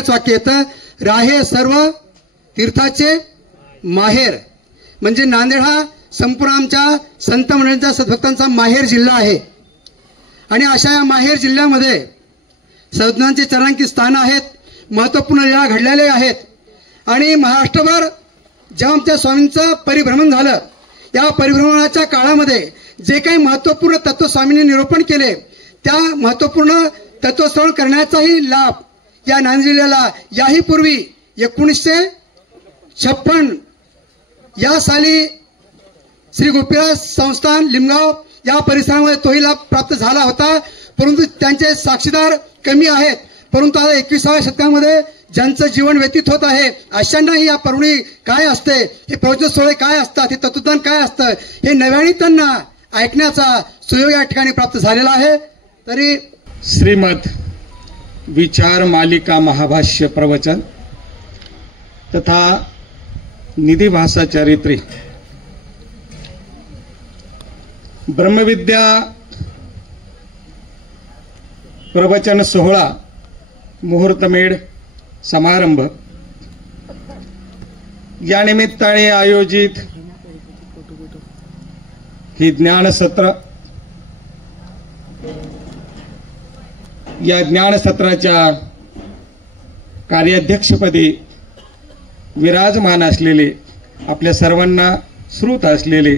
एकच वाक्य येतं, राहे सर्व तीर्थाचे माहेर. म्हणजे नांदेड हा संपूर्ण आमच्या संत मंडळींचा सद्भक्तांचा माहेर जिल्हा आहे. आणि अशा या माहेर जिल्ह्यामध्ये सद्गुरूंचे चरणांकित स्थान आहेत, महत्त्वपूर्ण लीला घडलेल्या आहेत. आणि महाराष्ट्रभर जेव्हा आमच्या स्वामींचं परिभ्रमण झालं, या परिभ्रमणाच्या काळामध्ये जे काही महत्त्वपूर्ण तत्व स्वामींनी निरूपण केले, त्या महत्त्वपूर्ण तत्वश्रवण करण्याचाही लाभ या नांदेड जिल्ह्याला याही पूर्वी 1956 या साली श्री गोपीनाथ संस्थान लिमगाव या परिसरामध्ये तोही लाभ प्राप्त झाला होता. परंतु त्यांचे साक्षीदार कमी आहेत. परंतु आता 21व्या शतकामध्ये ज्यांचं जीवन व्यतीत होत आहे, अशांनाही या पर्वणी काय असते, हे प्रवचन सोहळे काय असतात, हे तत्वज्ञान काय असतं, हे नव्याने त्यांना ऐकण्याचा सुयोग या ठिकाणी प्राप्त झालेला आहे. तरी श्रीमद विचार मालिका महाभाष्य प्रवचन तथा निधि भाषा चरित्री ब्रह्मविद्या प्रवचन सोहळा मुहूर्तमेढ समारंभ या निमित्ताने आयोजित ही ज्ञानसत्र, या ज्ञानसत्राच्या कार्याध्यक्षपदी विराजमान असलेले, आपल्या सर्वांना श्रुत असलेले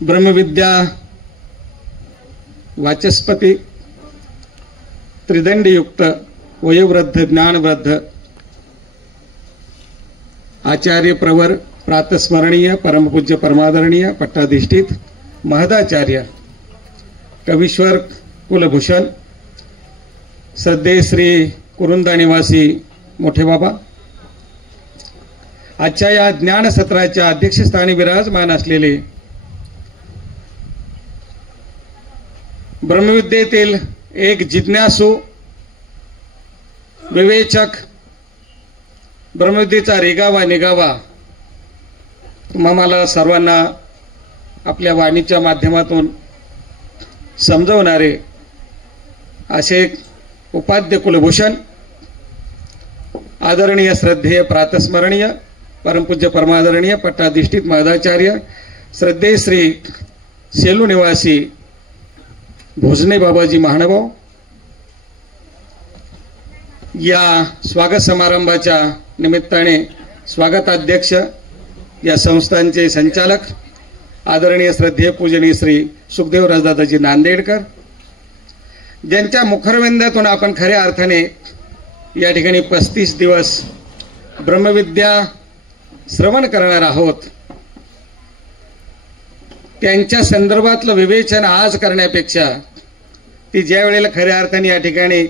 ब्रह्मविद्या वाचस्पती त्रिदंडयुक्त वयोवृद्ध ज्ञानवृद्ध आचार्य प्रवर प्रातस्मरणीय परमपूज्य परमादरणीय पट्टाधिष्ठित महदाचार्य कवीश्वर कुलभूषण श्रद्धेय श्री कुरुंदा निवासी मोठे बाबा, आजच्या या ज्ञानसत्राच्या अध्यक्षस्थानी विराजमान असलेले ब्रह्मविद्येतील एक जिज्ञासू विवेचक, ब्रह्मविद्येचा रेगावा निगावा आम्हाला सर्वांना आपल्या वाणीच्या माध्यमातून समजवणारे असे उपाध्य कुलभूषण, आदरणीय श्रद्धेय प्रातस्मरणीय परमपूज्य परमादरणीय पट्टाधिष्ठित महदाचार्य श्रद्धेय श्री सेलू निवासी भोजने बाबाजी महानुभाव, या स्वागत समारंभाच्या निमित्ताने स्वागताध्यक्ष या संस्थांचे संचालक आदरणीय श्रद्धेय पूजनीय श्री सुखदेव राजदादाजी नांदेडकर, ज्यांच्या मुखरविंदातून आपण खऱ्या अर्थाने या ठिकाणी 35 दिवस ब्रह्मविद्या श्रवण करणार आहोत, त्यांच्या संदर्भातलं विवेचन आज करण्यापेक्षा ती ज्या वेळेला खऱ्या अर्थाने या ठिकाणी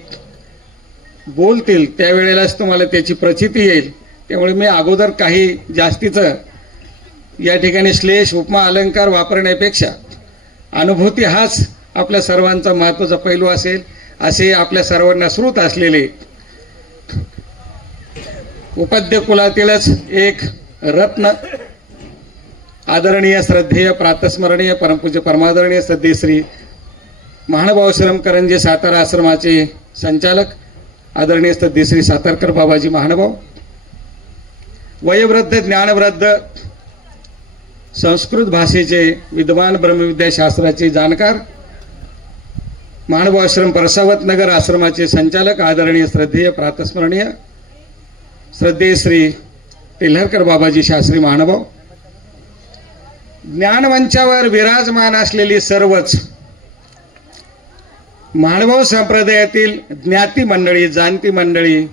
बोलतील त्यावेळेलाच तुम्हाला त्याची प्रचिती येईल. त्यामुळे मी अगोदर काही जास्तीचं या ठिकाणी श्लेष उपमा अलंकार वापरण्यापेक्षा अनुभूती हाच आपल्या सर्वांचा महत्त्वाचा पैलू असेल असे आपल्या सर्वांना श्रुत असलेले उपाध्य कुलातीलच एक रत्न आदरणीय श्रद्धेय प्रातस्मरणीय परमपूज्य परमादरणीय श्रद्धेय श्री महानुभाव श्रम करंजे सातारा आश्रमाचे संचालक आदरणीय श्रद्धेय श्री सातारकर बाबाजी महानुभाव, वयोवृद्ध ज्ञानवृद्ध संस्कृत भाषेचे विद्वान ब्रह्मविद्याशास्त्राचे जाणकार महानुभाव आश्रम परसावत नगर आश्रमाचे संचालक आदरणीय श्रद्धेय प्रातस्मरणीय श्रद्धेय श्री तेल्हरकर बाबाजी शास्त्री महानुभाव, ज्ञानमंचावर विराजमान असलेली सर्वच महानुभाव संप्रदायातील ज्ञाती मंडळी, जाणती मंडळी,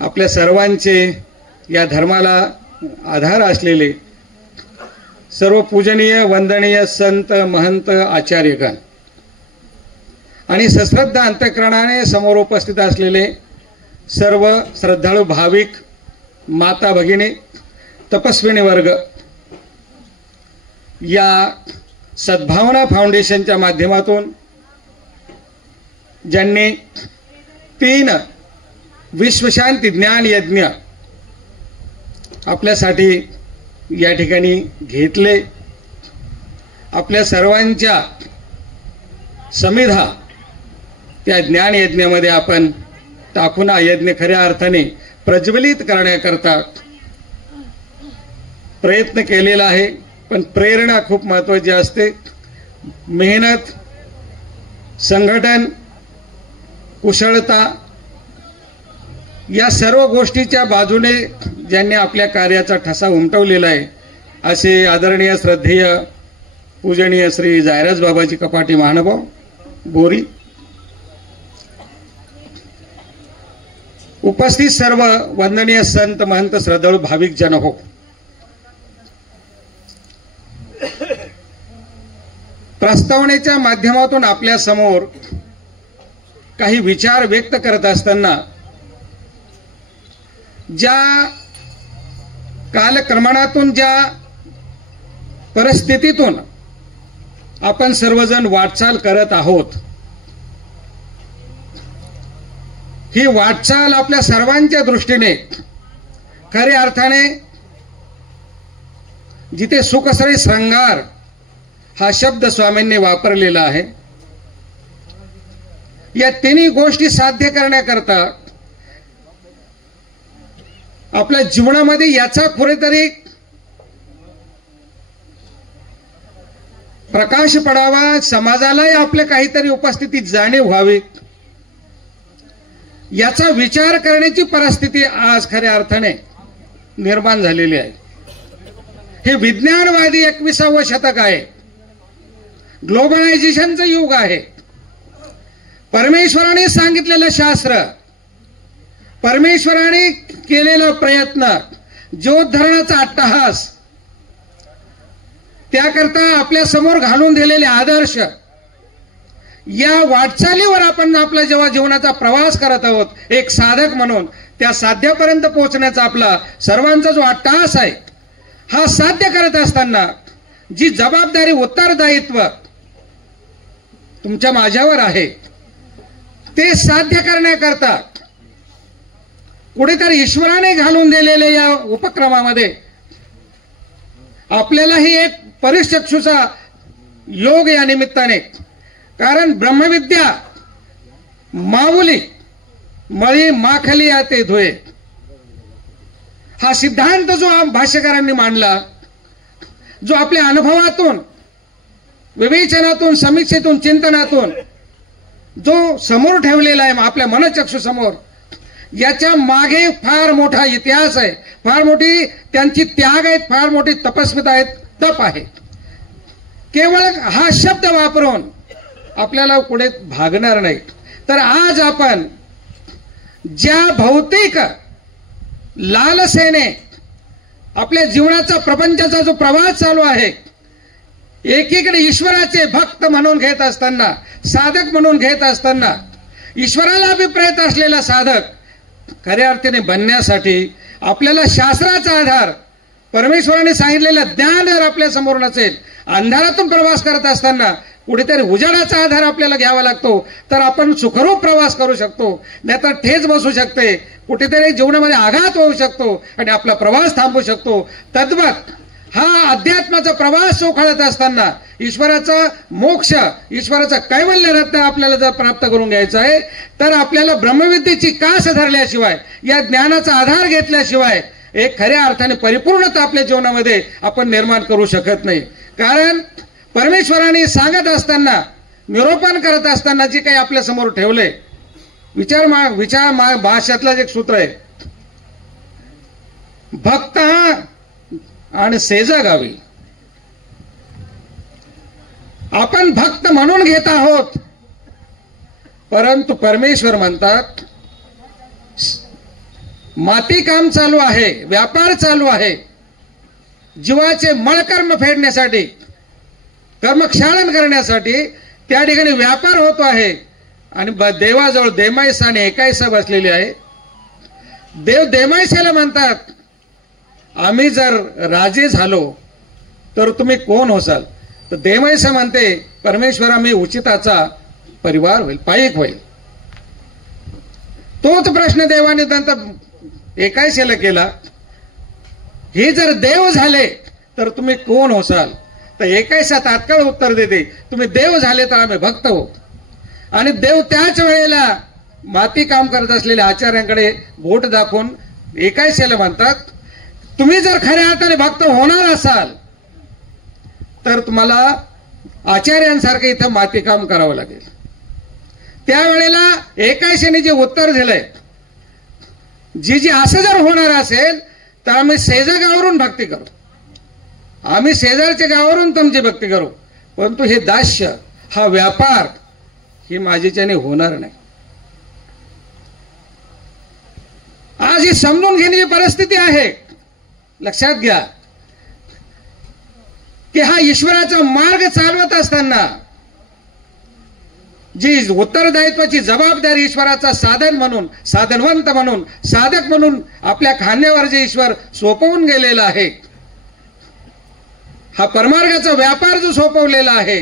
आपल्या सर्वांचे या धर्माला आधार असलेले सर्व पूजनीय वंदनीय संत महंत आचार्यगण आणि सश्रद्ध अंतःकरणाने समोर उपस्थित असलेले सर्व श्रद्धाळू भाविक माता भगिनी तपस्विनी वर्ग, या सद्भावना फाउंडेशनच्या माध्यमातून ज्यांनी 3 विश्वशांती ज्ञान यज्ञ आपल्यासाठी या ठिकाणी घेतले, आपल्या सर्वांच्या समिधा त्या ज्ञान यज्ञामध्ये आपण टाकून हा यज्ञ खऱ्या अर्थाने प्रज्वलित करण्याकरता प्रयत्न केलेला आहे. पण प्रेरणा खूप महत्वाची असते. मेहनत, संघटन, कुशलता या सर्व गोष्टीच्या बाजूने ज्यांनी आपल्या कार्याचा ठसा उमटवलेला आहे असे आदरणीय श्रद्धेय पूजनीय श्री जायराज बाबाजी कपाटी महानुभाव बोरी, उपस्थित सर्व वंदनीय संत महंत श्रद्धाळू भाविक जन हो, प्रस्तावनेच्या माध्यमातून आपल्या समोर काही विचार व्यक्त करत असताना ज्या कालक्रमणातून, ज्या परिस्थितीतून आपण सर्वजण वाटचाल करत आहोत, ही वाटचाल आपल्या सर्वांच्या दृष्टीने खऱ्या अर्थाने जिथे सुखसरी श्रंगार हा शब्द स्वामींनी वापरलेला आहे, या तिन्ही गोष्टी साध्य करण्याकरता आपल्या जीवनामध्ये याचा कुठेतरी प्रकाश पडावा, समाजालाही आपल्या काहीतरी उपस्थितीत जाणीव व्हावी, याचा विचार करण्याची परिस्थिती आज खऱ्या अर्थाने निर्माण झालेली आहे. हे विज्ञानवादी 21वे शतक आहे, ग्लोबलायझेशनचं युग आहे. परमेश्वराने सांगितलेलं शास्त्र, परमेश्वराने केलेला प्रयत्न, ज्योतधरणाचा अट्टहास, त्याकरता आपल्या समोर घालून दिलेले आदर्श, या वाटचालीवर आपण आपला जेव्हा जीवनाचा प्रवास करत आहोत एक साधक म्हणून, त्या साध्यापर्यंत पोहोचण्याचा आपला सर्वांचा जो अट्टहास आहे, हा साध्य करत असताना जी जबाबदारी, उत्तरदायित्व तुमच्या माझ्यावर आहे, ते साध्य करण्याकरता कुठेतरी ईश्वराने घालून दिलेल्या या उपक्रमामध्ये आपल्यालाही एक परिचक्षुचा योग या निमित्ताने, कारण ब्रह्मविद्या माऊली मळी माखली आते धुये, हा सिद्धांत जो भाष्यकारांनी मांडला, जो आपल्या अनुभवातून, विवेचनातून, समीक्षेतून, चिंतनातून जो समोर ठेवलेला आहे आपल्या मनचक्षु समोर, याच्या मागे फार मोठा इतिहास आहे, फार मोठी त्यांची त्याग आहेत, फार मोठी तपस्विता आहेत, तप आहे. केवळ हा शब्द वापरून आपल्याला पुढे भागणार नाही. तर आज आपण ज्या भौतिक लालसेने आपल्या जीवनाचा, प्रपंचाचा जो प्रवास चालू आहे, एकीकडे ईश्वराचे भक्त म्हणून घेत असताना, साधक म्हणून घेत असताना, ईश्वराला अभिप्रेत असलेला साधक खऱ्या अर्थाने बनण्यासाठी आपल्याला शास्त्राचा आधार, परमेश्वराने सांगितलेलं ज्ञान जर आपल्या समोर नसेल, अंधारातून प्रवास करत असताना कुठेतरी उजाडाचा आधार आपल्याला घ्यावा लागतो, तर आपण सुखरूप प्रवास करू शकतो. नाहीतर ठेच बसू शकते, कुठेतरी जीवनामध्ये आघात होऊ शकतो आणि आपला प्रवास थांबू शकतो. तद्वत हा अध्यात्माचा प्रवास सोखाळत असताना ईश्वराचा मोक्ष, ईश्वराचा कैवल्य रत्न आपल्याला जर प्राप्त करून घ्यायचं आहे, तर आपल्याला ब्रह्मविद्येची कास धरल्याशिवाय, या ज्ञानाचा आधार घेतल्याशिवाय एक खऱ्या अर्थाने परिपूर्णता आपल्या जीवनामध्ये आपण निर्माण करू शकत नाही. कारण परमेश्वराने सांगत असताना, निरोपण करत असताना जे काही आपल्या समोर ठेवले, विचार भाषेतलं एक सूत्र आहे, भक्त आणि सेजा गावी. आपण भक्त म्हणून घेत आहोत, परंतु परमेश्वर म्हणतात माती काम चालू आहे, व्यापार चालू आहे, जीवाचे मळकर्म फेडण्यासाठी, कर्मक्षालन करण्यासाठी त्या ठिकाणी व्यापार होतो आहे. आणि देवाजवळ देमायसा आणि एकायसा बसलेली आहे. देव देमायसाला म्हणतात, आम्ही जर राजे झालो तर तुम्ही कोण होसाल? तर देमायसा म्हणते, परमेश्वरा मी उचिताचा परिवार होईल, पायिक होईल. तोच प्रश्न देवाने नंतर एकायसाला केला, हे जर देव झाले तर तुम्ही कोण होसाल? तर एकायसा तात्काळ उत्तर देते, तुम्ही देव झाले तर आम्ही भक्त हो. आणि देव त्याच वेळेला माती काम करत असलेल्या आचार्यांकडे बोट दाखवून एकायशाला म्हणतात, तुम्ही जर खऱ्या अर्थाने भक्त होणार असाल तर तुम्हाला आचार्यांसारखं इथं माती काम करावं लागेल. त्यावेळेला एकायशाने जे उत्तर दिलंय, जी असं जर होणार असेल तर आम्ही शेजार गावावरून भक्ती करू, आम्ही शेजारच्या गावावरून तुमची भक्ती करू, परंतु हे दास्य, हा व्यापार, ही माझ्याच्याने होणार नाही. आज ही समजून घेण्याची परिस्थिती आहे. लक्षात घ्या की हा ईश्वराचा मार्ग चालवत असताना जी उत्तरदायित्वाची जबाबदारी ईश्वराचा साधन म्हणून, साधनवंत म्हणून, साधक म्हणून आपल्या खांद्यावर जे ईश्वर सोपवून गेलेला आहे, हा परमार्गाचा व्यापार जो सोपवलेला आहे,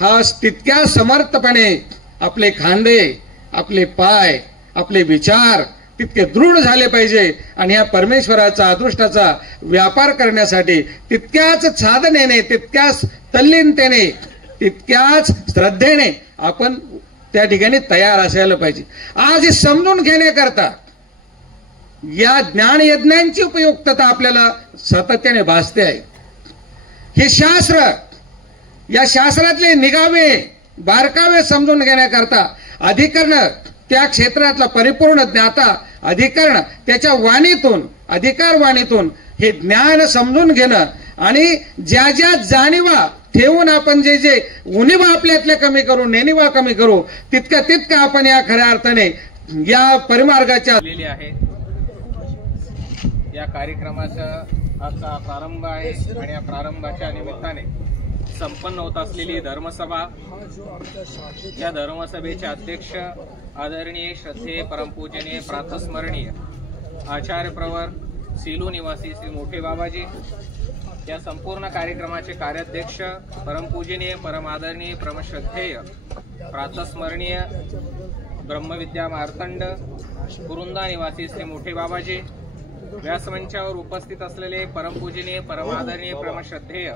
हा तितक्या समर्थपणे आपले खांदे, आपले पाय, आपले विचार तितके दृढ झाले पाहिजे आणि या परमेश्वराचा अदृष्टाचा व्यापार करण्यासाठी तितक्याच साधनेने, तितक्याच तल्लीनतेने, तितक्याच श्रद्धेने आपण त्या ठिकाणी तयार असायला पाहिजे. आज हे समजून घेण्याकरता या ज्ञानयज्ञांची उपयुक्तता आपल्याला सातत्याने भासते आहे. हे शास्त्र, या शास्त्रातले निगावे, बारकावे समजून घेण्याकरता अधिकरण, त्या क्षेत्रातला परिपूर्ण ज्ञाता अधिकरण, त्याच्या वाणीतून, अधिकार वाणीतून हे ज्ञान समजून घेणं आणि ज्या ज्या जाणीवा ठेवून आपण जे जे उणीवा आपल्यातल्या कमी करू, नेणीवा कमी करू, तितकं आपण या खऱ्या अर्थाने या परिमार्गाच्या आहे. या कार्यक्रमाचा आजचा प्रारंभ आहे आणि या प्रारंभाच्या निमित्ताने संपन्न होत असलेली धर्मसभा, या धर्मसभेचे अध्यक्ष आदरणीय श्रद्धेय परमपूजनीय प्रातस्मरणीय आचार्य प्रवर सेलू निवासी श्री मोठे बाबाजी, या संपूर्ण कार्यक्रमाचे कार्याध्यक्ष परमपूजनीय परमादरणीय परमश्रद्धेय प्रातस्मरणीय ब्रह्मविद्या मार्तंड कुरुंदा निवासी श्री मोठे बाबाजी, व्यासमंचावर उपस्थित असलेले परमपूजनीय परमादरणीय परमश्रद्धेय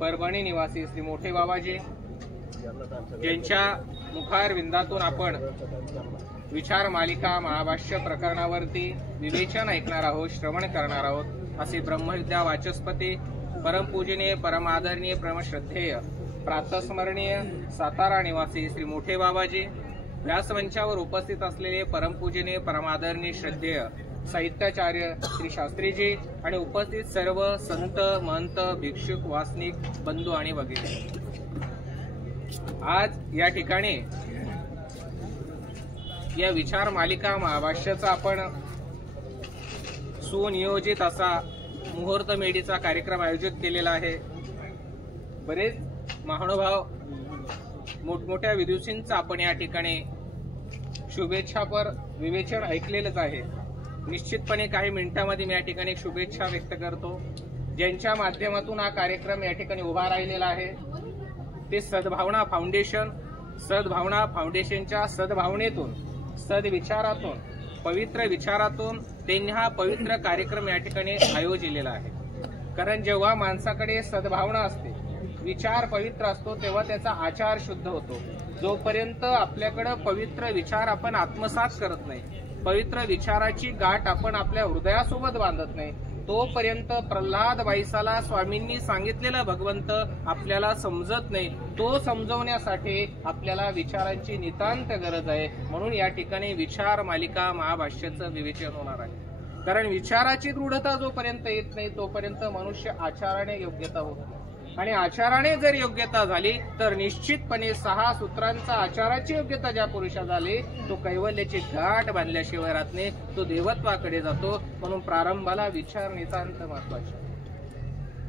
परभणी निवासी श्री मोठे बाबाजी, यांच्या मुखारविंदातून आपण विचार मालिका महाभाष्य प्रकरणावरती विवेचन ऐकणार आहोत, श्रवण करणार आहोत. असे ब्रह्मविद्या वाचस्पती परमपूजनीय परमादरणीय परमश्रद्धेय प्रातस्मरणीय सातारा निवासी श्री मोठे बाबाजी, व्यासमंचावर उपस्थित असलेले परमपूजनीय परमादरणीय श्रद्धेय साहित्याचार्य श्री शास्त्रीजी आणि उपस्थित सर्व संत, महंत, भिक्षुक, वासनिक बंधू आणि भगिनी, आज या ठिकाणी या विचार मालिका महाभाष्याचा आपण सुनियोजित असा मुहूर्त मेढीचा कार्यक्रम आयोजित केलेला आहे. बरेच महानुभाव, मोठमोठ्या विदुषींचा आपण या ठिकाणी शुभेच्छापर विवेचन ऐकलेलंच आहे. निश्चितपणे काही मिनिटांमध्ये मी या ठिकाणी एक शुभेच्छा व्यक्त करतो. ज्यांच्या माध्यमातून हा कार्यक्रम या ठिकाणी उभा राहिलेला आहे ते सद्भावना फाउंडेशन. सद्भावना फाउंडेशनच्या सद्भावनेतून, सद्विचारातून, पवित्र विचारातून त्यांनी हा पवित्र कार्यक्रम या ठिकाणी आयोजिलेला आहे. कारण जेव्हा माणसाकडे सद्भावना असते, विचार पवित्र असतो, तेव्हा त्याचा आचार शुद्ध होतो. जोपर्यंत आपल्याकडे पवित्र विचार आपण आत्मसात करत नाही, पवित्र विचाराची गाठ आपण आपल्या हृदयासोबत बांधत नाही, तोपर्यंत प्रल्हाद बाईसाला स्वामींनी सांगितलेला भगवंत आपल्याला समजत नाही. तो समजवण्यासाठी आपल्याला विचारांची नितांत गरज आहे. म्हणून या ठिकाणी विचार मालिका महाभाष्याचं विवेचन होणार आहे. कारण विचाराची दृढता जोपर्यंत येत नाही तोपर्यंत मनुष्य आचाराने योग्यता होत नाही. आणि आचाराने जर योग्यता झाली तर निश्चितपणे 6 सूत्रांचा आचाराची योग्यता ज्या पुरुषा झाली तो कैवल्याची गाठ बांधल्याशिवाय राहत नाही, तो देवत्वाकडे जातो. म्हणून प्रारंभाला विचार नितांत महत्वाचे.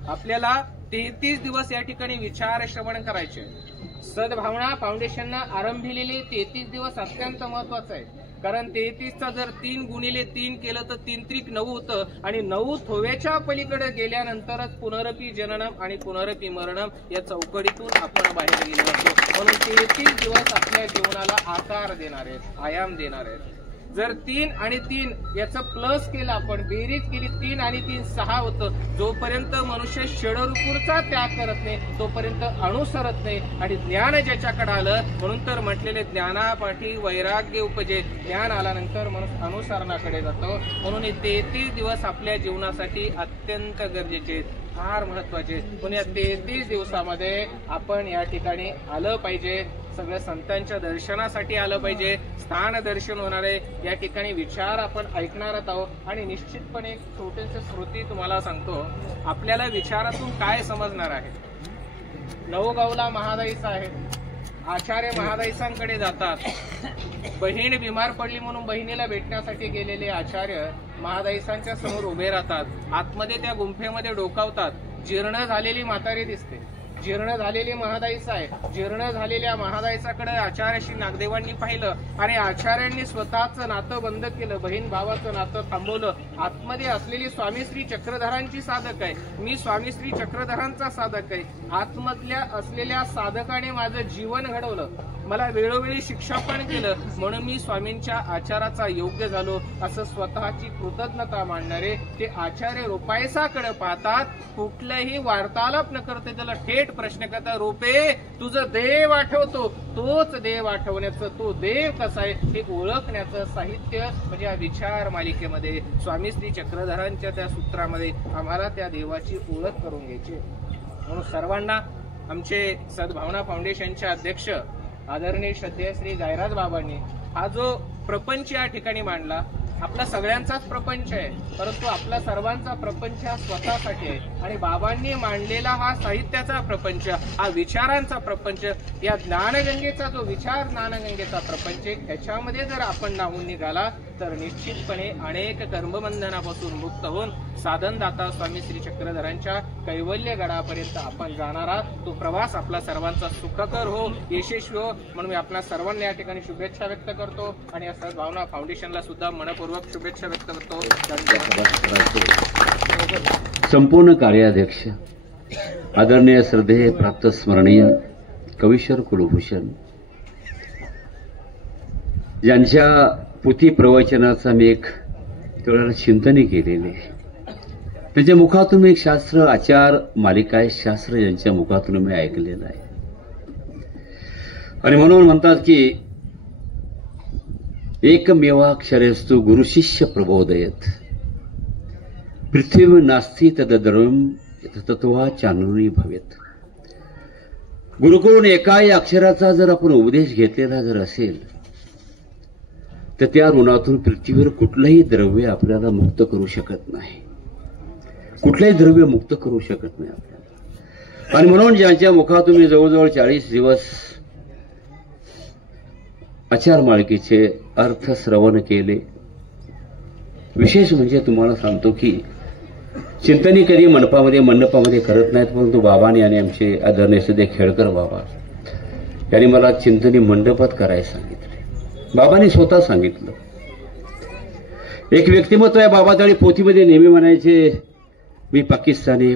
आपल्याला 33 दिवस या ठिकाणी विचार श्रवण करायचे. सद्भावना फाउंडेशननं आरंभिलेले 33 दिवस अत्यंत महत्वाचं आहे. कारण 33चा जर 3 गुणिले 3 केलं तर 3 त्रिक 9 होतं आणि 9 थोव्याच्या पलीकडे गेल्यानंतरच पुनरपी जननम आणि पुनरपी मरणम या चौकडीतून आपण बाहेर गेलो असतो. म्हणून 33 दिवस आपल्या जीवनाला आकार देणार आहेत, आयाम देणार आहेत. जर 3 आणि 3 याचं प्लस केलं, आपण बेरीज केली, 3 आणि 3 6 होतं. जोपर्यंत मनुष्य षडरूपूरचा त्याग करत नाही तोपर्यंत अनुसरत नाही. आणि ज्ञान ज्याच्याकडे आलं, म्हणून तर म्हटलेले ज्ञानापाठी वैराग्य उपजे. ज्ञान आल्यानंतर माणूस अनुसरणाकडे जातो. म्हणून हे 33 दिवस आपल्या जीवनासाठी अत्यंत गरजेचे, फार महत्वाचे. पण या 33 दिवसामध्ये आपण या ठिकाणी आलं पाहिजे. सगळ्या संतांच्या दर्शनासाठी आलं पाहिजे. स्थान दर्शन होणार आहे. या ठिकाणी विचार आपण ऐकणारच आहोत. आणि निश्चितपणे एक छोटेसे स्मृती तुम्हाला सांगतो. आपल्याला विचारातून काय समजणार आहे. नवगावला महादाईचा आहे. आचार्य महादाईसांकडे जातात. बहीण बिमार पडली म्हणून बहिणीला भेटण्यासाठी गेलेले आचार्य महादाईसांच्या समोर उभे राहतात. आतमध्ये त्या गुंफेमध्ये डोकावतात. जीर्ण झालेली म्हातारी दिसते. जीर्ण झालेली महादाईचा आहे. जीर्ण झालेल्या महादाईचाकडे आचार्याशी नागदेवांनी पाहिलं आणि आचार्यांनी स्वतःचं नातं बंद केलं. बहीण भावाचं नातं थांबवलं. आतमध्ये असलेली स्वामी श्री चक्रधरांची साधक आहे. मी स्वामी श्री चक्रधरांचा साधक आहे. आतमधल्या असलेल्या साधकाने माझं जीवन घडवलं. मला वेळोवेळी शिक्षा पण केलं. म्हणून मी स्वामींच्या आचाराचा योग्य झालो असं स्वतःची कृतज्ञता मांडणारे ते आचार्य रुपायसाकडे पाहतात. कुठलंही वार्तालाप न करते त्याला थेट प्रश्न करता, रुपे तुझं देव आठवतो, तोच देव आठवण्याचं, तो देव कसा आहे हे ओळखण्याचं साहित्य म्हणजे या विचार मालिकेमध्ये स्वामी श्री चक्रधरांच्या त्या सूत्रामध्ये आम्हाला त्या देवाची ओळख करून घ्यायची. म्हणून सर्वांना आमचे सद्भावना फाउंडेशनचे अध्यक्ष आदरणीय श्रद्धेय श्री जायराज बाबांनी हा जो प्रपंच या ठिकाणी मांडला, आपला सगळ्यांचाच प्रपंच आहे, परंतु आपला सर्वांचा प्रपंच हा स्वतःसाठी आहे. आणि बाबांनी मांडलेला हा साहित्याचा प्रपंच, हा विचारांचा प्रपंच, या ज्ञानगंगेचा जो विचार ज्ञानगंगेचा प्रपंच, याच्यामध्ये जर आपण नाहून निघाला तर निश्चितपणे अनेक कर्मबंधनापासून मुक्त होऊन साधनदाता स्वामी श्री चक्रधरांच्या कैवल्य गडापर्यंत आपण जाणारा तो प्रवास आपला सर्वांचा सुखकर हो, यशस्वी हो, म्हणून मी आपल्या सर्वांना या ठिकाणी शुभेच्छा व्यक्त करतो. आणि या सद्भावना फाउंडेशनला सुद्धा मनपूर्वक शुभेच्छा व्यक्त करतो. संपूर्ण कार्याध्यक्ष आदरणीय श्रद्धेय प्राप्त स्मरणीय कवीश्वर कुलभूषण यांच्या पुती प्रवचनाचा मी एक तेवढ्याला चिंतने केलेले. त्यांच्या मुखातून मी एक शास्त्र आचार मालिका आहे, शास्त्र यांच्या मुखातून मी ऐकलेलं आहे. आणि म्हणून म्हणतात की एकमेवाक्षरेस्तु गुरु शिष्य प्रबोधयत पृथ्वी नास्ती तद्द्रव्यम तत्वा चानूनी भवेत. गुरुकडून एकाही अक्षराचा जर आपण उपदेश घेतलेला जर असेल तर त्या ऋणातून पृथ्वीवर कुठलंही द्रव्य आपल्याला मुक्त करू शकत नाही. कुठलंही द्रव्य मुक्त करू शकत नाही आपल्याला. आणि म्हणून ज्यांच्या मुखातून मी जवळजवळ 40 दिवस आचार मालिकेचे अर्थ श्रवण केले. विशेष म्हणजे तुम्हाला सांगतो की चिंतनी कधी मंडपामध्ये करत नाहीत, परंतु बाबांनी आणि आमचे आदरणीय श्रद्धेय खेळकर बाबा यांनी मला चिंतनी मंडपात करायला सांगितले. बाबांनी स्वतः सांगितलं. एक व्यक्तिमत्व आहे बाबा, त्याने पोथीमध्ये नेहमी म्हणायचे मी पाकिस्तानी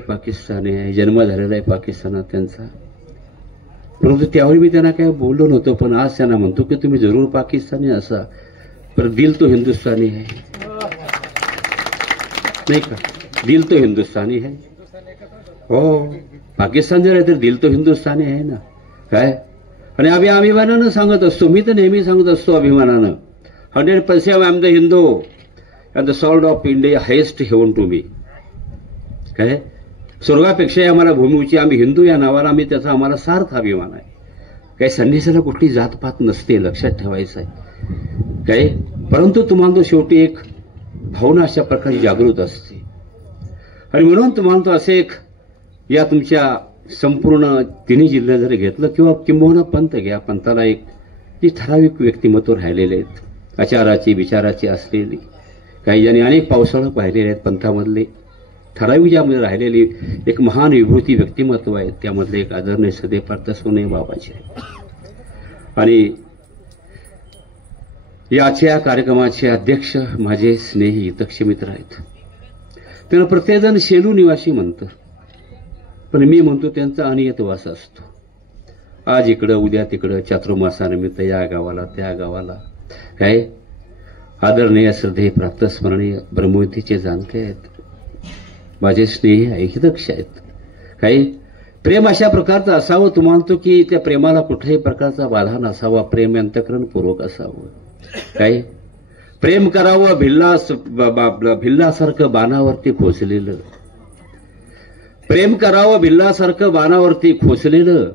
आहे, जन्म झालेला आहे पाकिस्तानात त्यांचा. परंतु त्यावेळी मी त्यांना काय बोललो नव्हतो, पण आज त्यांना म्हणतो की तुम्ही जरूर पाकिस्तानी असा, पर दिल तो हिंदुस्तानी है, नाही का? दिल तो हिंदुस्तानी है. हो, पाकिस्तान जर आहे तर दिल तो हिंदुस्तानी आहे ना. काय आणि आम्ही अभिमानानं सांगत असतो. मी तर नेहमी सांगत असतो अभिमानानं, 100% I am the Hindu and the salt of India highest heaven to me. काय स्वर्गापेक्षाही आम्हाला भूमी उंची. आम्ही हिंदू या नावाला त्याचा आम्हाला सार्थ अभिमान आहे. काही संन्यासाला कुठली जातपात नसते, लक्षात ठेवायचं आहे. काय परंतु तुम्हाला तो शेवटी एक भावना अशा प्रकारे जागृत असते. आणि म्हणून तुम्हाला तो असे एक या तुमच्या संपूर्ण तिन्ही जिल्हे जर घेतलं किंवा किंबहुना पंथ घ्या, पंथाला एक जी ठराविक व्यक्तिमत्व राहिलेले आहेत, आचाराची विचाराची असलेली. काही जणी अनेक पावसाळा पाहिलेले आहेत पंथामधले. ठराविक ज्यामध्ये राहिलेली एक महान विभूती व्यक्तिमत्व आहे, त्यामधले एक आदरणीय श्रद्धेय प्राप्त सोने बाबाचे. आणि याच्या कार्यक्रमाचे अध्यक्ष माझे स्नेही हितक्ष मित्र आहेत. त्यांना प्रत्येकजण शेलू निवासी म्हणतं, पण मी म्हणतो त्यांचा अनियत वास असतो. आज इकडं उद्या तिकडं, चातुर्मासानिमित्त या गावाला त्या गावाला. काय आदरणीय श्रद्धेय प्रातस्मरणीय ब्रह्मविद्येचे जाणते आहेत, माझे स्नेही ऐकदक्ष आहेत. काही प्रेम अशा प्रकारचं असावं, तू मानतो की त्या प्रेमाला कुठल्याही प्रकारचा बाधा नसावा, प्रेम अंतःकरणपूर्वक असावं. काही प्रेम करावं भिल्लासारखं बाणावरती खोचलेलं, प्रेम करावं भिल्लासारखं बाणावरती खोचलेलं,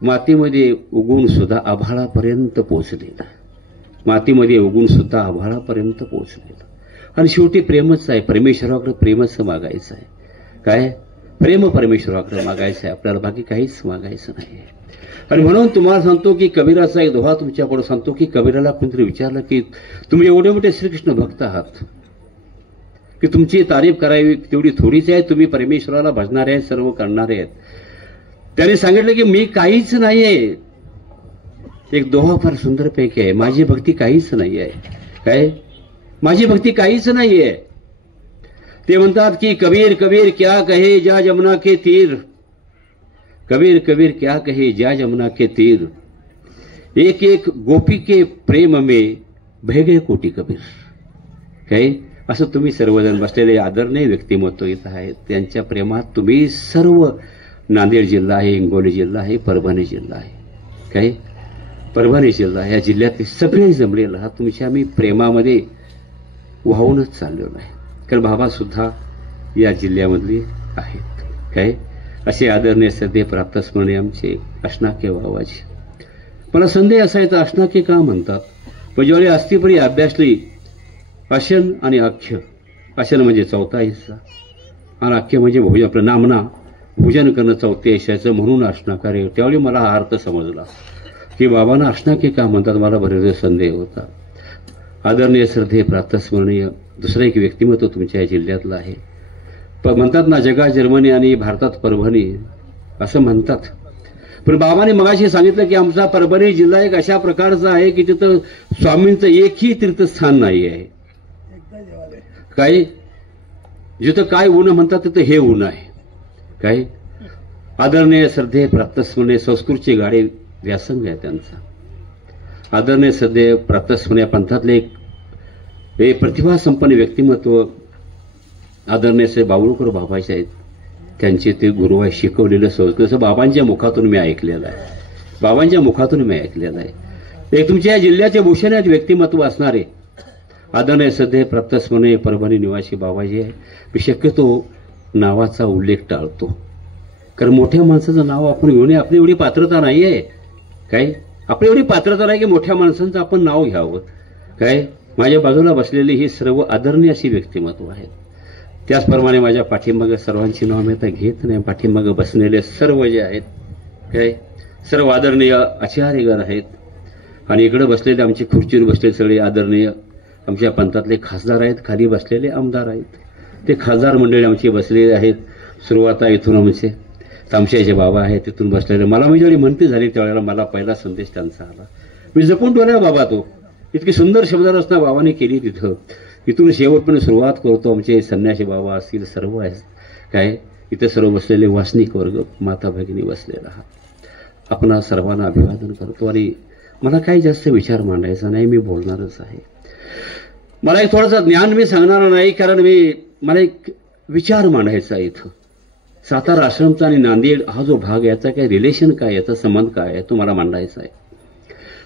मातीमध्ये उगून सुद्धा आभाळापर्यंत पोचलेलं, मातीमध्ये उगून सुद्धा आभाळापर्यंत पोचलेलं. आणि शेवटी प्रेमच आहे, परमेश्वराकडे प्रेमच मागायचं आहे. काय प्रेम परमेश्वराकडे मागायचं आहे आपल्याला, बाकी काहीच मागायचं नाही. आणि म्हणून तुम्हाला सांगतो की कबीराचा एक दोहा तुमच्याकडे सांगतो की कबीराला कोणतरी विचारलं की तुम्ही एवढे मोठे श्रीकृष्ण भक्त आहात की तुमची तारीफ करावी तेवढी थोडीच आहे, तुम्ही परमेश्वराला भजणारे आहेत, सर्व करणारे आहेत. त्याने सांगितलं की मी काहीच नाहीये. एक दोहा फार सुंदर पैकी आहे, माझी भक्ती काहीच नाही आहे. काय माझी भक्ती काहीच नाहीये. ते म्हणतात की कबीर कबीर क्या कहे जा जमुना के तीर, कबीर कबीर क्या कहे जा जमुना के तीर, एक एक गोपी के प्रेम में बह गए कोटी कबीर. काय असं तुम्ही सर्वजण बसलेले आदरणीय व्यक्तिमत्व इथं आहेत, त्यांच्या प्रेमात तुम्ही सर्व, नांदेड जिल्हा आहे, हिंगोली जिल्हा आहे, परभणी जिल्हा आहे, काय परभणी जिल्हा या जिल्ह्यातले सगळे जमलेलं आहात. तुमच्या आम्ही प्रेमामध्ये वाहूनच चाललेलो आहे, कारण बाबा सुद्धा या जिल्ह्यामधले आहेत. काय असे आदरणीय सध्या प्रातस्मरणीय आमचे अष्णाके बाबाजी. मला संदेह असायचा अष्णाके का म्हणतात, पण ज्यावेळी अस्थिपरी अभ्यासली अशन आणि अख्य, अशन म्हणजे चौथा हिस्सा आणि अख्य म्हणजे आपलं नामना पूजन करणं चौथ्या हिस्साचं, म्हणून अष्णाकारे. त्यावेळी मला हा अर्थ समजला की बाबांना अष्णाके का म्हणतात, मला बरेच संदेह होता. आदरणीय श्रद्धेय प्रातस्मरणीय दुसरं एक व्यक्तिमत्व तुमच्या या जिल्ह्यातलं आहे. म्हणतात ना जगात जर्मनी आणि भारतात परभणी असं म्हणतात, पण बाबांनी मगाशी सांगितलं की आमचा परभणी जिल्हा एक अशा प्रकारचा आहे की तिथं स्वामींचं एकही तीर्थस्थान नाही आहे. काय जिथं काय ऊन म्हणतात तिथं हे ऊन आहे. काय आदरणीय श्रद्धेय प्रातस्मरणीय संस्कृतचे गाडे व्यासंग आहे त्यांचा. आदरणीय श्रद्धेय प्रातस्मरणीय पंथातले एक प्रतिभासंपन्न व्यक्तिमत्व आदरणीय श्री बाबुळकर बाबाचे आहेत. त्यांचे ते गुरु आहे, शिकवलेलं संस्कृत बाबांच्या मुखातून मी ऐकलेलं आहे, बाबांच्या मुखातून मी ऐकलेलं आहे. एक तुमच्या या जिल्ह्याचे भूषण आहेत व्यक्तिमत्व असणारे आदरणीय श्रद्धेय प्रातस्मरणीय परभणी निवासी बाबाजी आहे. मी शक्यतो नावाचा उल्लेख टाळतो, कारण मोठ्या माणसाचं नाव आपण घेऊन आपली एवढी पात्रता नाही आहे. काय आपली एवढी पात्रता नाही की मोठ्या माणसांचं आपण नाव घ्यावं. काय माझ्या बाजूला बसलेली ही सर्व आदरणीय अशी व्यक्तिमत्व आहेत. त्याचप्रमाणे माझ्या पाठीमागे सर्वांची नाव मी आता घेत नाही, पाठीमागे बसलेले सर्व जे आहेत काय सर्व आदरणीय आचार्यगण आहेत. आणि इकडे बसलेले आमची खुर्चीवर बसलेले सगळे आदरणीय आमच्या पंथातले खासदार आहेत, खाली बसलेले आमदार आहेत. ते खासदार मंडळी आमची बसलेले आहेत. सुरुवात इथून आमचे जे बाबा आहेत तिथून बसलेले. मला मी ज्यावेळी म्हणती झाली त्यावेळेला मला पहिला संदेश त्यांचा आला, मी जपून ठेवला बाबा, तो इतकी सुंदर शब्दरचना बाबांनी केली तिथं. इथून शेवटपर्यंत सुरुवात करतो. आमचे संन्यासी बाबा असतील सर्व आहेत काय इथे सर्व बसलेले वासनिक वर्ग माता भगिनी बसलेला आहात. आपण सर्वांना अभिवादन करतो. आणि मला काही जास्त विचार मांडायचा नाही, मी बोलणारच आहे. मला एक थोडंसं ज्ञान मी सांगणार नाही, कारण मला एक विचार मांडायचा आहे. इथं सातारा आश्रमचा आणि नांदेड हा जो भाग याचा काय रिलेशन काय, याचा संबंध काय आहे तो मला मांडायचा आहे.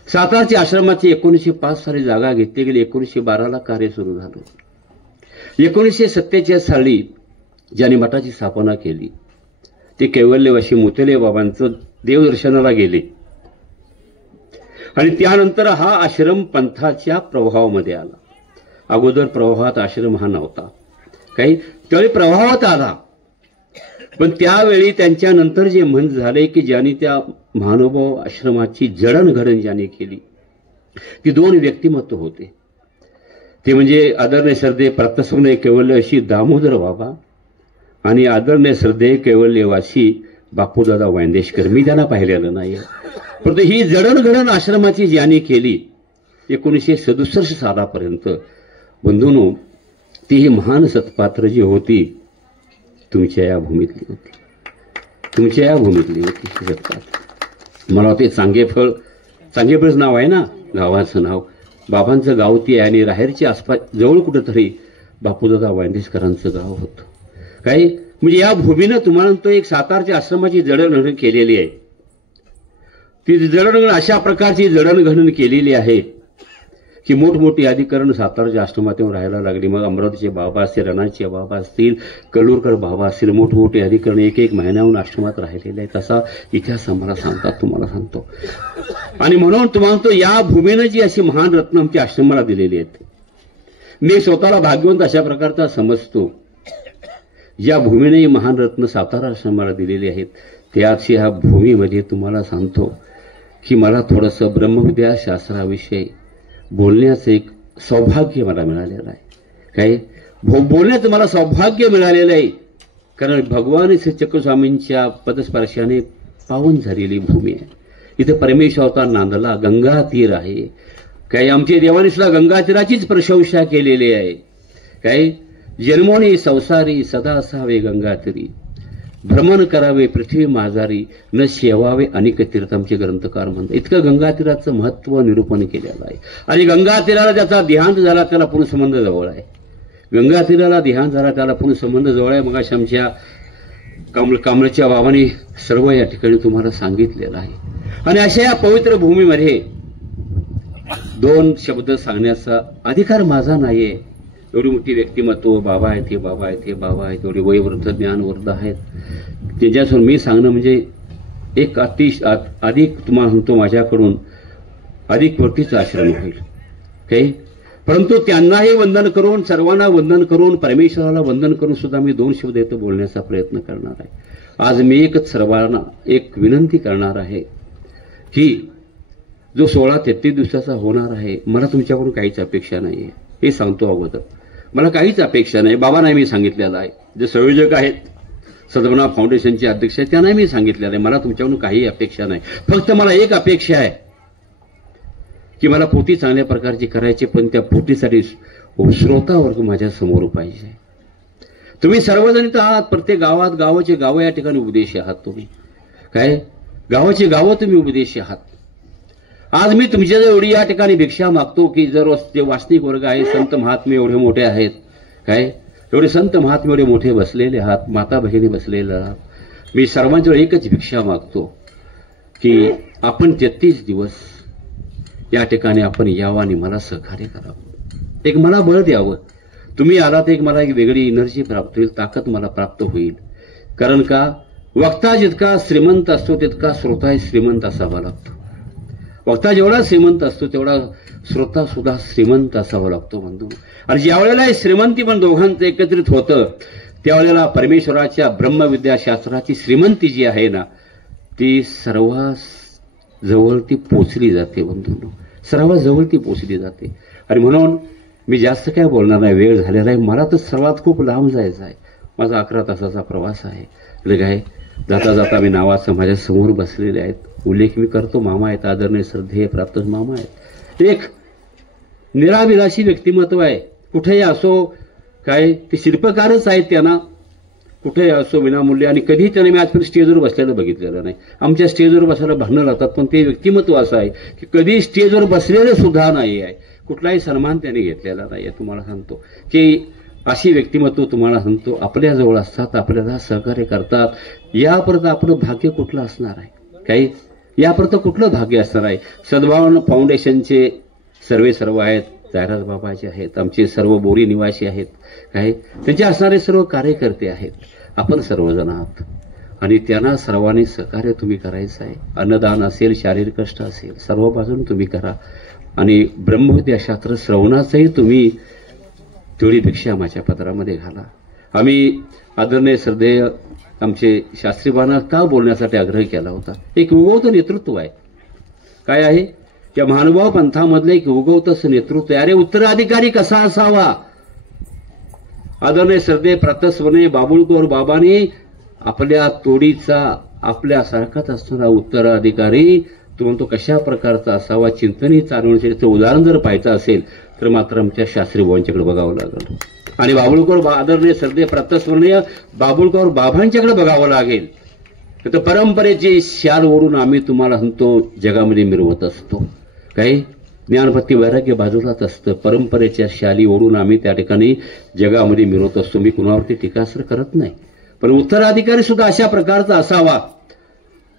सातारची आश्रमाची 1905 साली जागा घेतली गेली. 1912ला कार्य सुरू झालं. 1947 साली ज्यांनी मठाची स्थापना केली ते कैवल्यवासी मोतेले बाबांचं देवदर्शनाला गेले आणि त्यानंतर हा आश्रम पंथाच्या प्रभावामध्ये आला. अगोदर प्रवाहात आश्रम हा नव्हता, काही त्यावेळी प्रभावात आला. पण त्यावेळी त्यांच्यानंतर जे म्हण झाले की ज्यांनी त्या महानुभाव आश्रमाची जडणघडण ज्यांनी केली ती दोन व्यक्तिमत्व होते. ते म्हणजे आदरणीय श्रद्धेय प्रातस्मरणीय कैवल्यवासी दामोदर बाबा आणि आदरणीय श्रद्धेय कैवल्यवासी बापूदादा वांदेशकर. मी त्यांना पाहिलेलं नाही, परंतु ही जडणघडण आश्रमाची ज्यांनी केली 1967 सालापर्यंत बंधूंनो, ती ही महान सत्पात्र जी होती तुमच्या या भूमीतली होती, तुमच्या या भूमीतली होती सत्पात्र. मला वाटते चांगेफळच नाव आहे ना गावाचं नाव. बाबांचं गाव ती आहे आणि राहेरच्या आसपास जवळ कुठेतरी बापूदादा वांदेसकरांचं गाव होतं. काय म्हणजे या भूमीनं तुम्हाला तो एक सातारच्या आश्रमाची जडणघडण केलेली आहे. ती जडणघडण अशा प्रकारची जडणघडण केलेली आहे की मोठमोठी अधिकरण सातारच्या आश्रमात येऊन राहायला लागली. मग अमरावतीचे बाबा असतील, रणाचे बाबा असतील, कलूरकर बाबा असतील, मोठमोठे अधिकरण एक महिन्याहून आश्रमात राहिलेले आहे. तसा इतिहास आम्हाला सांगतात, तुम्हाला सांगतो. आणि म्हणून तुम्हाला तो या भूमीनं जी अशी महान रत्न आमच्या आश्रमाला दिलेली आहेत, मी स्वतःला भाग्यवंत अशा प्रकारचा समजतो. या भूमीने महान रत्न सातारा आश्रमाला दिलेली आहेत. त्याच ह्या भूमीमध्ये तुम्हाला सांगतो की मला थोडंसं ब्रह्मविद्या शास्त्राविषयी बोलण्याचं एक सौभाग्य मला मिळालेलं आहे. काय बोलण्याचं मला सौभाग्य मिळालेलं आहे, कारण भगवान श्री चक्रस्वामींच्या पदस्पर्शाने पावन झालेली भूमी आहे. इथे परमेश्वर अवतार नांदला, गंगा तीर आहे. काय आमच्या देवाने सुद्धा गंगा तीराचीच प्रशंसा केलेली आहे. काय जन्मोनी संसारी सदा असावे गंगा तीरी, भ्रमण करावे पृथ्वी माझारी, न शेवावे अनेक तीर्थ आमचे ग्रंथकार म्हणतात. इतकं गंगा तीराचं महत्व निरूपण केलेलं आहे. आणि गंगा तीराला ज्याचा देहांत झाला त्याला पुनःसंबंध जवळ आहे. गंगा तीराला देहांत झाला त्याला पुनःसंबंध जवळ आहे. मग आमच्या कांबळेच्या बाबांनी सर्व या ठिकाणी तुम्हाला सांगितलेलं आहे. आणि अशा या पवित्र भूमीमध्ये दोन शब्द सांगण्याचा अधिकार माझा नाहीये. एवढी मोठी व्यक्तिमत्व बाबा आहेत, हे बाबा आहेत, हे बाबा आहेत, एवढे वयोवृद्ध ज्ञानवृद्ध आहेत, त्यांच्यासमोर मी सांगणं म्हणजे एक अधिक तुम्हाला म्हणतो माझ्याकडून अधिक वरतीचा आश्रम होईल. काही परंतु त्यांनाही वंदन करून, सर्वांना वंदन करून, परमेश्वराला वंदन करून सुद्धा मी दोन शब्द इथं बोलण्याचा प्रयत्न करणार आहे. आज मी एकच सर्वांना एक विनंती करणार आहे की जो 16-33 दिवसाचा होणार आहे, मला तुमच्याकडून काहीच अपेक्षा नाही आहे. हे सांगतो अगोदर, मला काहीच अपेक्षा नाही. बाबांना मी सांगितलेलं आहे, जे संयोजक आहेत, सद्गुणा फाउंडेशनचे अध्यक्ष आहेत, त्यांना मी सांगितलेलं आहे, मला तुमच्याकडून काही अपेक्षा नाही. फक्त मला एक अपेक्षा आहे की मला पोथी चांगल्या प्रकारची करायची, पण त्या पोथीसाठी श्रोतावर्ग माझ्या समोर पाहिजे. तुम्ही सर्वजण इथं आहात, प्रत्येक गावात गावाचे गावं या ठिकाणी उपदेशी आहात. तुम्ही काय गावाची गावं तुम्ही उपदेशी आहात. आज मी तुमच्या एवढी या ठिकाणी भिक्षा मागतो की जर ते वास्तविक वर्ग आहे, संत महात्मे एवढे मोठे आहेत, काय एवढे संत महात्मे एवढे मोठे बसलेले आहात, माता भगिनी बसलेले आहात, मी सर्वांच्यावर एकच भिक्षा मागतो की आपण 33 दिवस या ठिकाणी आपण यावं आणि मला सहकार्य करावं. एक मला बळ द्यावं. तुम्ही आलात एक मला एक वेगळी एनर्जी प्राप्त होईल, ताकद मला प्राप्त होईल. कारण का वक्ता जितका श्रीमंत असतो तितका श्रोता श्रीमंत असावा लागतो. वक्ता जेवढा श्रीमंत असतो तेवढा श्रोता सुद्धा श्रीमंत असावा लागतो बंधू. आणि ज्या वेळेला श्रीमंती पण दोघांचं एकत्रित होतं त्यावेळेला परमेश्वराच्या ब्रह्मविद्याशास्त्राची श्रीमंती जी आहे ना ती सर्वात जवळ ती पोचली जाते बंधूंनो, सर्वात जवळ ती पोचली जाते. आणि म्हणून मी जास्त काय बोलणार नाही, वेळ झालेला आहे. मला तर सर्वात खूप लांब जायचं आहे. माझा 11 तासाचा प्रवास आहे. काय जाता जाता मी नावाचं माझ्या समोर बसलेले आहेत, उल्लेख मी करतो. मामा आहेत, आदरणीय श्रद्धेय प्राप्त मामा आहेत. एक निराविलासी व्यक्तिमत्व आहे. कुठेही असो, काय ते शिल्पकारच आहेत, त्यांना कुठेही असो विनामूल्य. आणि कधी त्याने मी आजपर्यंत स्टेजवर बसलेलं बघितलेलं नाही. आमच्या स्टेजवर बसायला भांडणं लागतात, पण ते व्यक्तिमत्व असं आहे की कधी स्टेजवर बसलेलं सुद्धा नाही आहे, कुठलाही सन्मान त्याने घेतलेला नाही आहे. तुम्हाला सांगतो की अशी व्यक्तिमत्व तुम्हाला सांगतो आपल्याजवळ असतात, आपल्याला सहकार्य करतात. यापर्यंत आपलं भाग्य कुठलं असणार आहे? काही यापर्यंत कुठलं भाग्य असणार आहे? सद्भावना फाउंडेशनचे सर्व आहेत, जायराज बाबाचे आहेत, आमचे सर्व बोरी निवासी आहेत, काय त्यांचे असणारे सर्व कार्यकर्ते आहेत. आपण सर्वजण आहात आणि त्यांना सर्वांनी सहकार्य तुम्ही करायचं आहे. अन्नदान असेल, शारीरिक कष्ट असेल, सर्व बाजून तुम्ही करा. आणि ब्रह्मविद्याशास्त्र श्रवणाचंही तुम्ही तेवढी भिक्षा माझ्या पत्रामध्ये घाला. आम्ही आदरणीय श्रद्धेय आमचे शास्त्रीबांना का बोलण्यासाठी आग्रह केला होता? एक उगवतं नेतृत्व आहे. काय आहे? त्या महानुभाव पंथामधलं एक उगवतंच नेतृत्व आहे. अरे उत्तराधिकारी कसा असावा? आदरणीय श्रद्धेय प्रातस्वने बाबुळकर बाबांनी आपल्या तोडीचा आपल्यासारखाच असणारा उत्तराधिकारी तो म्हणतो कशा प्रकारचा असावा चिंतनी चालवण्याचे उदाहरण जर पाहायचं असेल तर मात्र आमच्या शास्त्री बाबांच्याकडे बघावं लागेल. आणि बाबुळकर आदरणीय श्रद्धेय प्रातस्मरणीय बाबुळकर बाबांच्याकडे बघावं लागेल. तर परंपरेची शाल ओढून आम्ही तुम्हाला म्हणतो जगामध्ये मिरवत असतो. काही ज्ञानभक्ती वैराग्य बाजूलाच असतं. परंपरेच्या शाली ओढून आम्ही त्या ठिकाणी जगामध्ये मिळवत असतो. मी कुणावरती टीकास्त्र करत नाही, पण उत्तराधिकारी सुद्धा अशा प्रकारचा असावा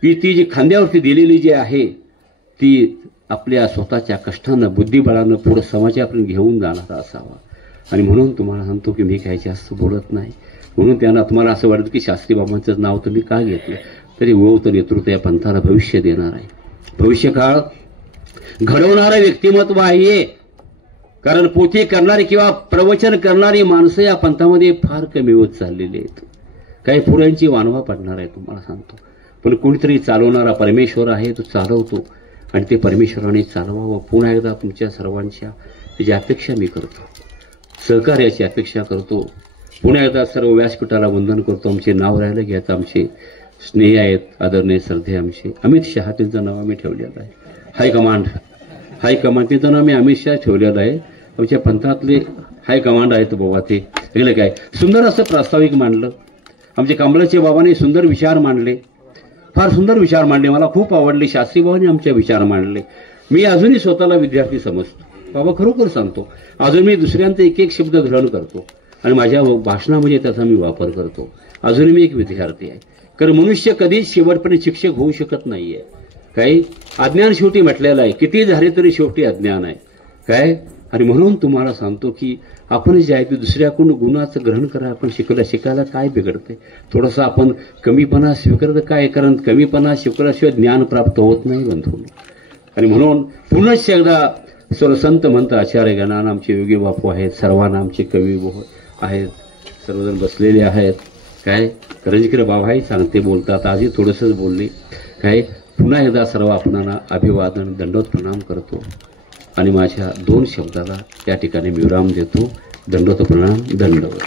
की ती जी खांद्यावरती दिलेली जी आहे ती आपल्या स्वतःच्या कष्टानं बुद्धिबळानं पुढे समाजापर्यंत घेऊन जाणारा असावा. आणि म्हणून तुम्हाला सांगतो की मी काही जास्त बोलत नाही. म्हणून त्यांना तुम्हाला असं वाटतं की शास्त्री बाबांचं नाव तुम्ही का घेतलं, तरी उगवत नेतृत्व या पंथाला भविष्य देणार आहे. भविष्यकाळ घडवणारं व्यक्तिमत्व आहे. कारण पोथी करणारी किंवा प्रवचन करणारी माणसं या पंथामध्ये फार कमी होत चाललेली आहेत. काही पुढ्यांची वानवा पडणार आहे तुम्हाला सांगतो. पण कोणीतरी चालवणारा परमेश्वर आहे, तो चालवतो आणि ते परमेश्वराने चालवावं. पुन्हा एकदा तुमच्या सर्वांच्या त्याची अपेक्षा मी करतो, सहकार्याची अपेक्षा करतो. पुन्हा एकदा सर्व व्यासपीठाला वंदन करतो. आमचे नाव राहिलं घ्यायचं, आमचे स्नेह आहेत, आदरणीय श्रद्धे आमचे अमित शहा, त्यांचं नाव आम्ही ठेवलेलं आहे. हायकमांड त्यांचं नाव मी अमित शहा ठेवलेलं आहे. आमच्या पंथातले हायकमांड आहेत बाबा. ते गेलं काय सुंदर असं प्रास्ताविक मांडलं. आमचे कांबळेचे बाबांनी सुंदर विचार मांडले, फार सुंदर विचार मांडले, मला खूप आवडले. शास्त्री बाबांनी आमचे विचार मांडले. मी अजूनही स्वतःला विद्यार्थी समजतो बाबा, खरोखर सांगतो. अजून मी दुसऱ्यांचा एक एक शब्द ग्रहण करतो आणि माझ्या भाषणामध्ये त्याचा मी वापर करतो. अजूनही मी एक विद्यार्थी आहे. कारण मनुष्य कधीच शेवटपर्यंत शिक्षक होऊ शकत नाहीये. काही अज्ञान शेवटी म्हटलेलं आहे, किती झाले तरी शेवटी अज्ञान आहे काय. आणि म्हणून तुम्हाला सांगतो की आपण जे आहे ते दुसऱ्याकडून गुणाचं ग्रहण करा. आपण शिकायला काय बिघडते, थोडंसं आपण कमीपणा स्वीकारतं काय, कारण कमीपणा स्वीकारल्याशिवाय ज्ञान प्राप्त होत नाही बंधू. आणि म्हणून पुनश्च एकदा सर्वसंत म्हणत आचार्य गणांना आमचे योगी बापू आहेत, सर्वांना आमचे कवी आहेत, सर्वजण बसलेले आहेत काय. करंजकर बाबाही सांगते बोलतात, आजही थोडंसंच बोलले काय. पुन्हा एकदा सर्व आपणाला अभिवादन दंडवत प्रणाम करतो आणि माझ्या 2 शब्दाला त्या ठिकाणी मी विराम देतो. दंडवत प्रणाम, दंडवत.